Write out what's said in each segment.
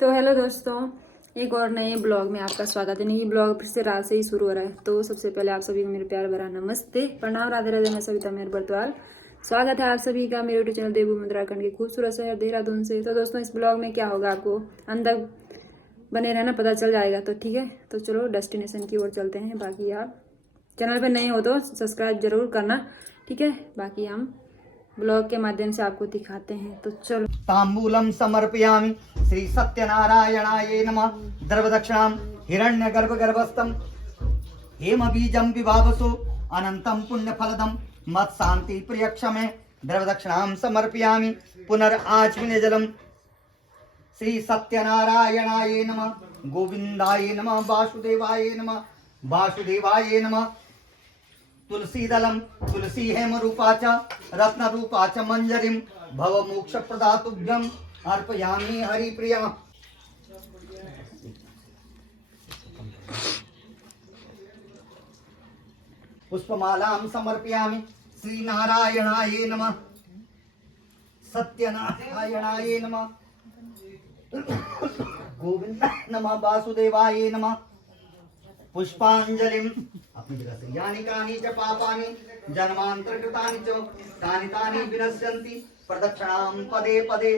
तो हेलो दोस्तों, एक और नए ब्लॉग में आपका स्वागत है। ये ब्लॉग फिर से रात से ही शुरू हो रहा है। तो सबसे पहले आप सभी को मेरे प्यार भरा नमस्ते, प्रणाम, राधे राधे। मैं सविता मेहर बरतवाल। स्वागत है आप सभी का मेरे यूट्यूब चैनल देवभूमि उत्तराखंड के खूबसूरत शहर देहरादून से। तो दोस्तों, इस ब्लॉग में क्या होगा आपको अंदर बने रहना, पता चल जाएगा। तो ठीक है, तो चलो डेस्टिनेशन की ओर चलते हैं। बाकी आप चैनल पर नए हो तो सब्सक्राइब जरूर करना, ठीक है। बाकी हम ब्लॉग के माध्यम से आपको दिखाते हैं। तो चलो, तांबूलम समर्पयामि श्री सत्यनारायणाय नमः। द्रवदक्षिणां हिरण्यगर्भगर्भस्थं हेमबीजं विभावसो अनंतं पुण्यफलदं मत्शान्ति प्रियक्षमे। द्रवदक्षिणां समर्पयामि पुनराचमने जलम श्री सत्यनारायणाय नमः। गोविंदाय नमः। वासुदेवाय नमः। वासुदेवाय नमः। तुलसी दलम तुलसी हेम रूपा च रत्न रूपा च मंजरीम भव मोक्ष प्रदातुभ्यम अर्पयामि हरिप्रिया। पुष्पमालां समर्पयामि श्री नारायणाय नमः। सत्यनारायणाय नमः। गोविंदाय नमः। वासुदेवाय नमः। पुष्पांजलिम अपनी जगह से यानी कानि च पापानि जन्मांतर कृतानि च तानि तानि विनश्यन्ति प्रदक्षिणां पदे पदे।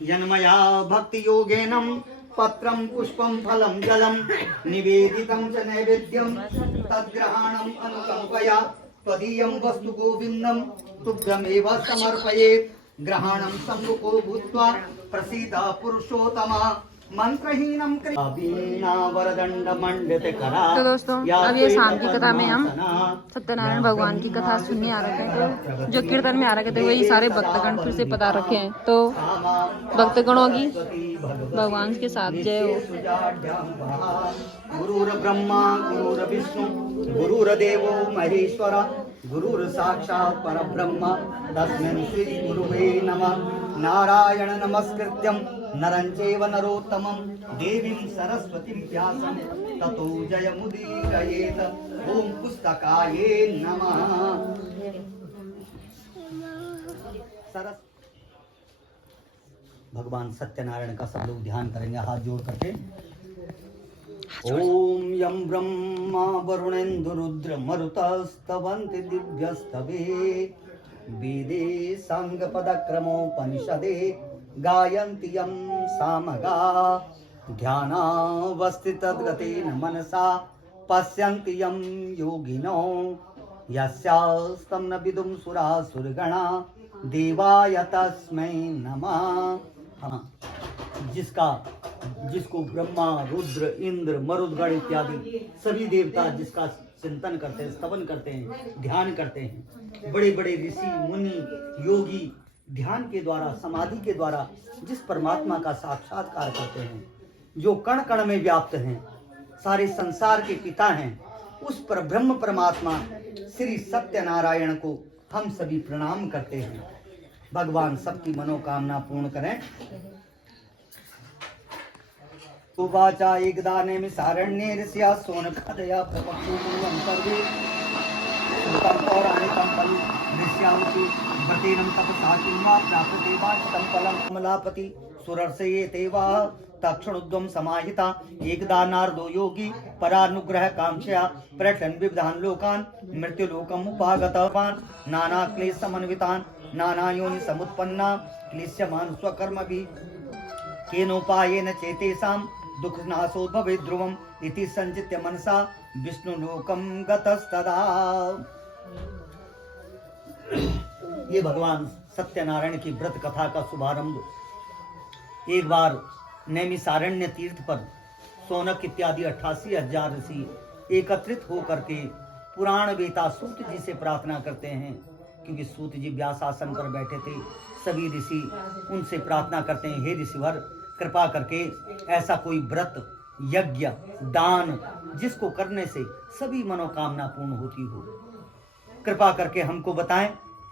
जन्मया भक्ति योगेनं पत्रं पुष्पं फलं जलं निवेदितं च नैवेद्यं तद्ग्रहणम् अनुकंपया त्वदीयं वस्तु गोविन्दं तुभ्यमेव समर्पयेत्। ग्रहणं सम्मुखो भूत्वा प्रसीद पुरुषोत्तमा मंत्रहीनम वरदंड मंडित करा। तो दोस्तों, अब ये शाम की कथा में हम सत्यनारायण भगवान की कथा सुनने आ रखे हैं। तो जो कीर्तन में आ रखे थे वही सारे भक्तगण फिर से पता रखे हैं। तो भक्तगणों की भगवान के साथ जय हो। गुरुर ब्रह्मा गुरुर विष्णु गुरुर्देवो महेश्वर गुरुर साक्षात् परब्रह्म तस्मै श्री गुरुवे नमः। नारायण नमस्कृत्यं नरं चैव नरोत्तमं देवीं सरस्वतीं व्यासं ततो जयमुदीरयेत्। ओम पुस्तकाये नमः। भगवान सत्यनारायण का सब लोग ध्यान करेंगे हाथ जोड़ करके। ओम यम ब्रह्मा वरुणेन्दु रुद्र मरुतस्तवन्ति दिव्यस्तवे वेदे सांग पदक्रमोपनिषदे गायन्ति यं सामगा ध्यानावस्थितद्गतेन मनसा पश्यन्ति यं योगिनो यस्यास्तं न विदुं सुरासुरगणा देवाय तस्मै नमः। जिसको ब्रह्मा रुद्र इंद्र मरुदगण इत्यादि सभी देवता जिसका चिंतन करते हैं, स्तवन करते हैं, ध्यान करते हैं, बड़े बड़े ऋषि मुनि योगी ध्यान के द्वारा समाधि के द्वारा जिस परमात्मा का साक्षात्कार करते हैं, जो कण कण में व्याप्त हैं, सारे संसार के पिता हैं, उस पर ब्रह्म परमात्मा श्री सत्यनारायण को हम सभी प्रणाम करते हैं। भगवान सबकी मनोकामना पूर्ण करें। उवाचा एकदाने में सारण्ये ऋषिया सोनखदया प्रपक्षुमूलं सर्वे पौराणिकं फलं ऋष्यावति व्रतेनं तपसा किन्वा प्राप्ते वा फलं कमलापति सुरर्षये ते वा तक्षणोद्यम समाहिता एकदा नारदो योगी परानुग्रह कांक्षया पर्यटन विविधान लोकान मृत्युलोकम उपागतवान नाना क्लेश समन्वितान नाना योनि समुत्पन्ना क्लेश्यमान स्वकर्मभिः केनोपायेन चेतेषां दुःखनाशो भवेत् ध्रुवम् इति संचित्य मनसा विष्णुलोकं गतस्तदा। ये भगवान सत्यनारायण की व्रत कथा का शुभारंभ एक बार नैमिषारण्य तीर्थ पर सोनक इत्यादि 88,000 ऋषि एकत्रित होकर के पुराण वेता सूत जी से प्रार्थना करते हैं, क्योंकि सूत जी व्यास आसन पर बैठे थे। सभी ऋषि उनसे प्रार्थना करते हैं, हे ऋषिवर, कृपा करके ऐसा कोई व्रत यज्ञ दान जिसको करने से सभी मनोकामना पूर्ण होती हो, कृपा करके हमको बताएं,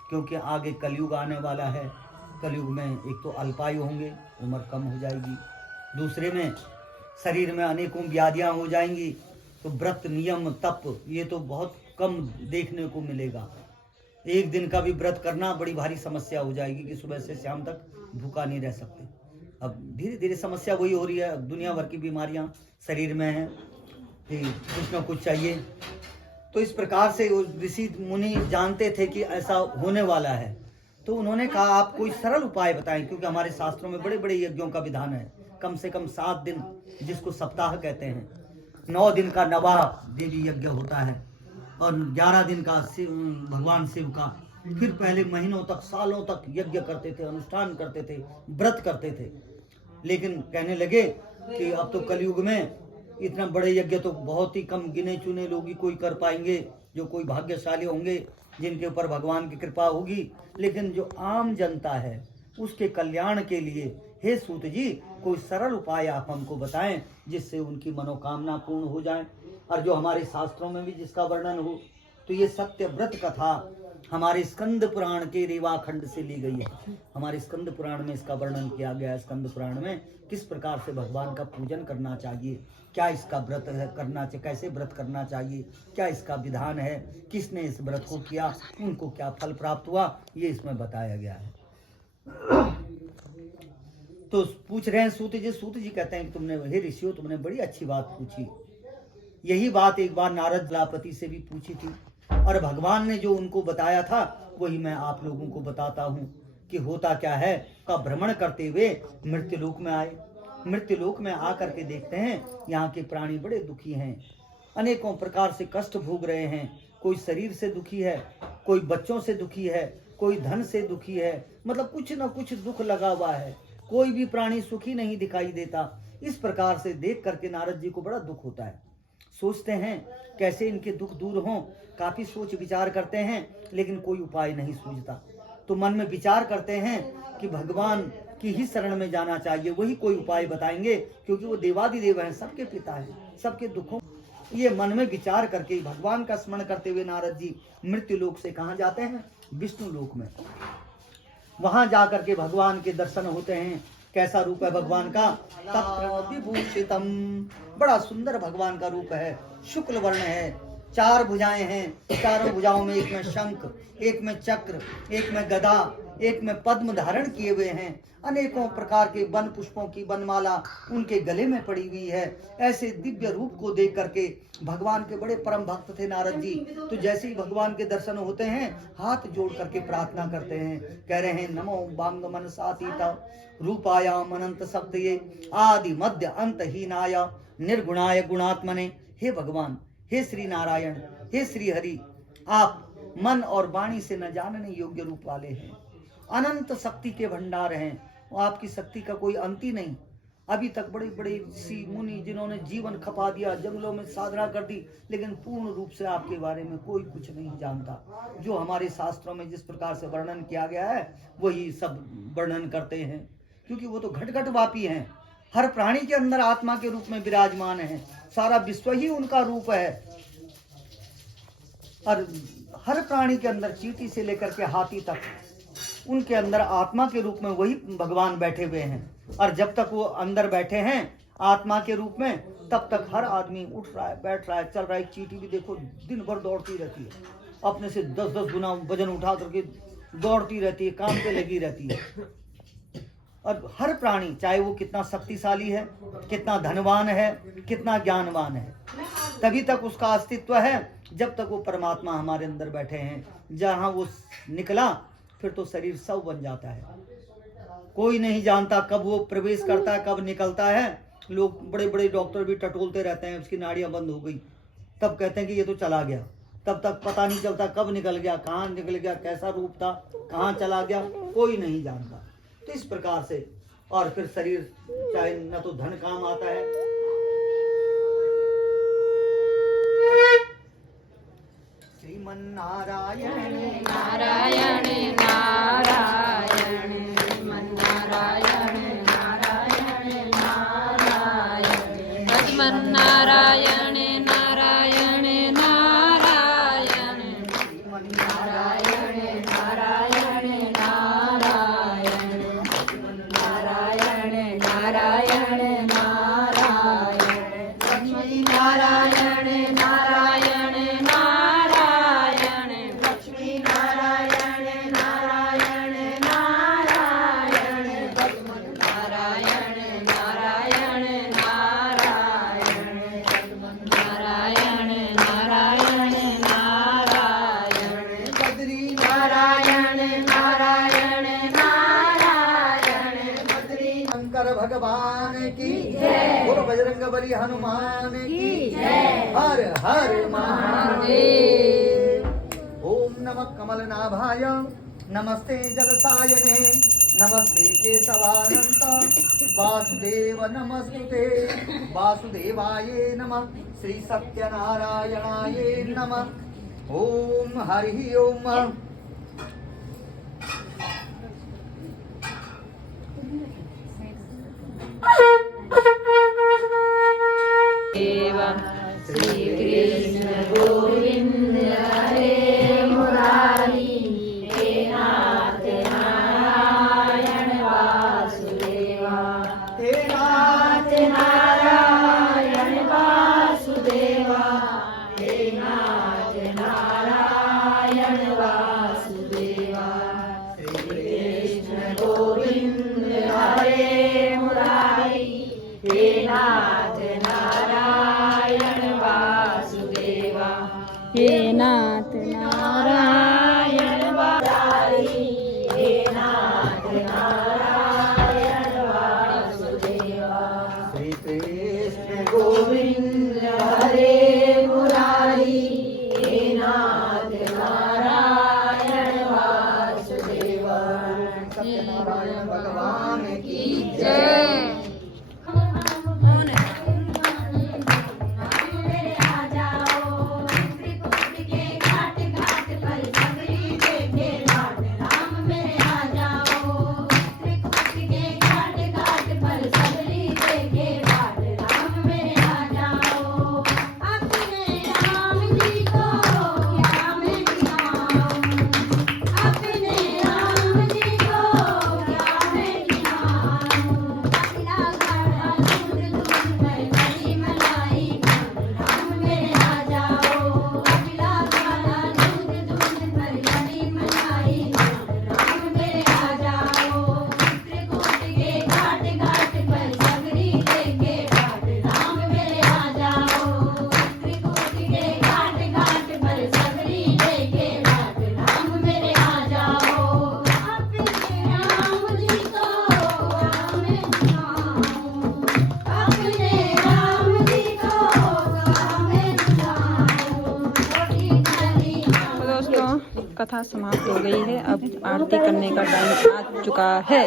क्योंकि आगे कलयुग आने वाला है। कलयुग में एक तो अल्पायु होंगे, उम्र कम हो जाएगी, दूसरे में शरीर में अनेकों व्याधियां हो जाएंगी, तो व्रत नियम तप ये तो बहुत कम देखने को मिलेगा। एक दिन का भी व्रत करना बड़ी भारी समस्या हो जाएगी कि सुबह से शाम तक भूखा नहीं रह सकते। अब धीरे धीरे समस्या वही हो रही है, अब दुनिया भर की बीमारियां शरीर में हैं कि कुछ ना कुछ चाहिए। तो इस प्रकार से ऋषि मुनि जानते थे कि ऐसा होने वाला है, तो उन्होंने कहा आप कोई सरल उपाय बताएं, क्योंकि हमारे शास्त्रों में बड़े बड़े यज्ञों का विधान है। कम से कम 7 दिन, जिसको सप्ताह कहते हैं, 9 दिन का नवाह देवी यज्ञ होता है और 11 दिन का भगवान शिव का। फिर पहले महीनों तक, सालों तक यज्ञ करते थे, अनुष्ठान करते थे, व्रत करते थे। लेकिन कहने लगे कि अब तो कलयुग में इतना बड़े यज्ञ तो बहुत ही कम गिने चुने लोग ही कोई कर पाएंगे, जो कोई भाग्यशाली होंगे जिनके ऊपर भगवान की कृपा होगी। लेकिन जो आम जनता है उसके कल्याण के लिए हे सूत जी कोई सरल उपाय आप हमको बताएं जिससे उनकी मनोकामना पूर्ण हो जाए। और जो हमारे शास्त्रों में भी जिसका वर्णन हो, तो ये सत्य व्रत कथा हमारे स्कंद पुराण के रेवा खंड से ली गई है। हमारे स्कंद पुराण में इसका वर्णन किया गया है। स्कंद पुराण में किस प्रकार से भगवान का पूजन करना चाहिए, क्या इसका व्रत है करना चाहिए, कैसे व्रत करना चाहिए, क्या इसका विधान है, किसने इस व्रत को किया, उनको क्या फल प्राप्त हुआ, ये इसमें बताया गया है। तो पूछ रहे हैं सूत जी कहते हैं कि तुमने, हे ऋषियों, तुमने बड़ी अच्छी बात पूछी। यही बात एक बार नारद प्रजापति से भी पूछी थी और भगवान ने जो उनको बताया था वही मैं आप लोगों को बताता हूँ कि होता क्या है। का भ्रमण करते हुए मृत्युलोक में आए। मृत्युलोक में आकर के देखते हैं यहाँ के प्राणी बड़े दुखी हैं, अनेकों प्रकार से कष्ट भोग रहे हैं। कोई शरीर से दुखी है, कोई बच्चों से दुखी है, कोई धन से दुखी है, मतलब कुछ न कुछ दुख लगा हुआ है। कोई भी प्राणी सुखी नहीं दिखाई देता। इस प्रकार से देख करके नारद जी को बड़ा दुख होता है। सोचते हैं कैसे इनके दुख दूर हों, काफी सोच विचार करते हैं, लेकिन कोई उपाय नहीं सूझता। तो मन में विचार करते हैं कि भगवान की ही शरण में जाना चाहिए, वही कोई उपाय बताएंगे, क्योंकि वो देवादिदेव हैं, सबके पिता हैं, सबके दुखों। ये मन में विचार करके भगवान का स्मरण करते हुए नारद जी मृत्युलोक से कहाँ जाते हैं, विष्णु लोक में। वहां जाकर के भगवान के दर्शन होते हैं। कैसा रूप है भगवान का, तत्र विभूषितम, बड़ा सुंदर भगवान का रूप है। शुक्ल वर्ण है, 4 भुजाएं हैं, चारों भुजाओं में एक में शंख, एक में चक्र, एक में गदा, एक में पद्म धारण किए हुए हैं। अनेकों प्रकार के वन पुष्पों की वनमाला उनके गले में पड़ी हुई है। ऐसे दिव्य रूप को देख करके भगवान के बड़े परम भक्त थे नारद जी। तो जैसे ही भगवान के दर्शन होते हैं, हाथ जोड़ करके प्रार्थना करते हैं, कह रहे हैं नमो बांग मनसातीता रूपायाम अनंत शब्दये आदि मध्य अंत हीनाय निर्गुणाय गुणात्मने। हे भगवान, हे श्री नारायण, हे श्री हरि, आप मन और वाणी से न जानने योग्य रूप वाले हैं, अनंत शक्ति के भंडार हैं, आपकी शक्ति का कोई अंत ही नहीं। अभी तक बड़े बड़े ऋषि मुनि जिन्होंने जीवन खपा दिया, जंगलों में साधना कर दी, लेकिन पूर्ण रूप से आपके बारे में कोई कुछ नहीं जानता। जो हमारे शास्त्रों में जिस प्रकार से वर्णन किया गया है वही सब वर्णन करते हैं, क्योंकि वो तो घट घट वापी हैं। हर प्राणी के अंदर आत्मा के रूप में विराजमान है, सारा विश्व ही उनका रूप है। और हर प्राणी के अंदर, चींटी से लेकर के हाथी तक, उनके अंदर आत्मा के रूप में वही भगवान बैठे हुए हैं। और जब तक वो अंदर बैठे हैं आत्मा के रूप में, तब तक हर आदमी उठ रहा है, बैठ रहा है, चल रहा है। चींटी भी देखो दिन भर दौड़ती रहती है, अपने से 10-10 गुना वजन उठा करके दौड़ती रहती है, काम पे लगी रहती है। और हर प्राणी, चाहे वो कितना शक्तिशाली है, कितना धनवान है, कितना ज्ञानवान है, तभी तक उसका अस्तित्व है जब तक वो परमात्मा हमारे अंदर बैठे हैं। जहां वो निकला फिर तो शरीर सब बन जाता है। कोई नहीं जानता कब वो प्रवेश करता है, कब निकलता है। लोग, बड़े बड़े डॉक्टर भी टटोलते रहते हैं, उसकी नाड़ियां बंद हो गई, तब कहते हैं कि ये तो चला गया। तब तक पता नहीं चलता कब निकल गया, कहाँ निकल गया, कैसा रूप था, कहाँ चला गया, कोई नहीं जानता। तो इस प्रकार से, और फिर शरीर चाहे न तो धन काम आता है, श्रीमन नारायण नारायण नारायण, श्रीमन नारायण नारायण नारायण, लक्ष्मण नारायण नारायण नारायण, श्रीमन नारायण नारायण नारायण, नारायण नारायण नारायण, लक्ष्मी नारायण नारायण नारायण, लक्ष्मी नारायण भगवान की जय। बोलो बजरंग बली हनुमान की जय। हर हर महादेव। ओम नमः कमलनाभाय नमस्ते जलसायने नमस्ते केशवानंत वासुदेव नमस्ते वासुदेवाय नमः श्री सत्यनारायणाय नमः। ओम हरि ओम। श्री कृष्ण गोविंद हरे मुरारी हे नाथ नारायण वासुदेवा हे नाथ नारायण वासुदेवा हे नाथ नारायण वासुदेवा श्री कृष्ण गोविंद हरे मुरारी हे नाथ नारायण वासुदेवा हे नाथ नारायण वासुदेवा हे नाथ नारायण वासुदेवा श्री कृष्ण गोविंद हरे मुरारी हे नाथ नारायण वासुदेवा सत्यनारायण भगवान की जय। कथा समाप्त हो गई है। अब आरती करने का टाइम आ चुका है।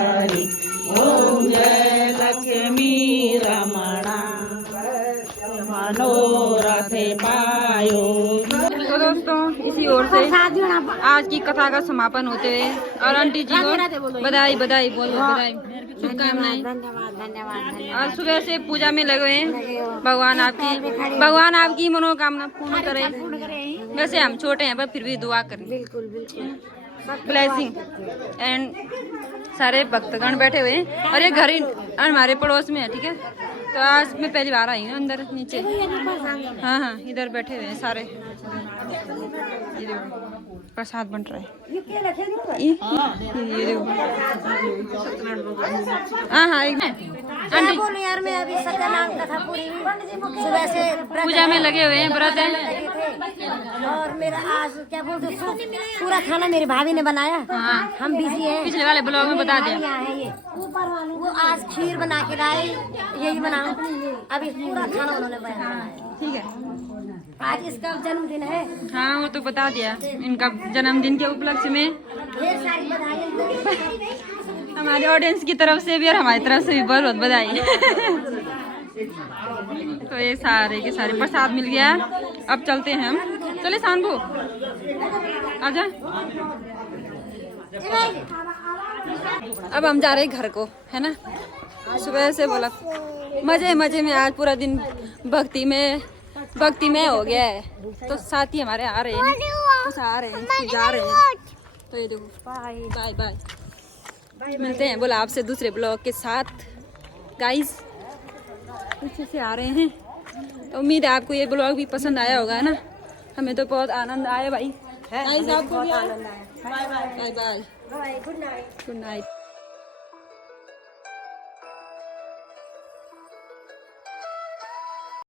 हरि ओम जय लक्ष्मी रमणा मनोरथे पायो। तो दोस्तों इसी ओर से आज की कथा का समापन होते हुए और आंटी जी को बधाई बधाई बोलो, बधाई शुभकामनाएं। आज सुबह से पूजा में लगे हुए हैं। भगवान आपकी मनोकामना पूर्ण करे। वैसे हम छोटे हैं पर फिर भी दुआ करें। बिल्कुल बिल्कुल ब्लेसिंग एंड सारे भक्तगण बैठे हुए हैं और ये घर ही हमारे पड़ोस में है। ठीक है, तो आज मैं पहली बार आई हूँ अंदर नीचे। हाँ हाँ, इधर बैठे हुए हैं सारे। ये देखो प्रसाद बन रहा है। ये देखो। हाँ हाँ एक आंटी बोलो यार, मैं अभी सत्यनारायण कथा पूरी सुबह से पूजा में लगे हुए हैं, व्रत है। और मेरा आज क्या बोलते पूरा खाना मेरी भाभी ने बनाया। हाँ, हम बिजी हैं। पिछले वाले ब्लॉग में बता दें। है ये वो आज खीर बना के लाए, यही बनाऊं। अभी पूरा खाना उन्होंने बनाया। ठीक है, आज इसका जन्मदिन है। हाँ वो तो बता दिया। इनका जन्मदिन के उपलक्ष्य में ढेर सारी बधाई हमारे ऑडियंस की तरफ से भी और हमारी तरफ से भी बहुत बहुत बधाई। तो ये सारे के सारे प्रसाद मिल गया। अब चलते हैं हम। चले शानभू आजा। अब हम जा रहे हैं घर को, है ना। सुबह से बोला मजे मजे में आज पूरा दिन भक्ति में हो गया है। तो साथी हमारे आ रहे हैं, कुछ आ रहे हैं, कुछ जा रहे हैं। तो ये देखो, बाय बाय। मिलते हैं बोला आपसे दूसरे ब्लॉग के साथ। गाइस पीछे से आ रहे हैं। उम्मीद है आपको ये ब्लॉग भी पसंद आया होगा ना। हमें तो बहुत आनंद आया भाई। गाइस आपको भी आया? Bye bye. Good night. Good night.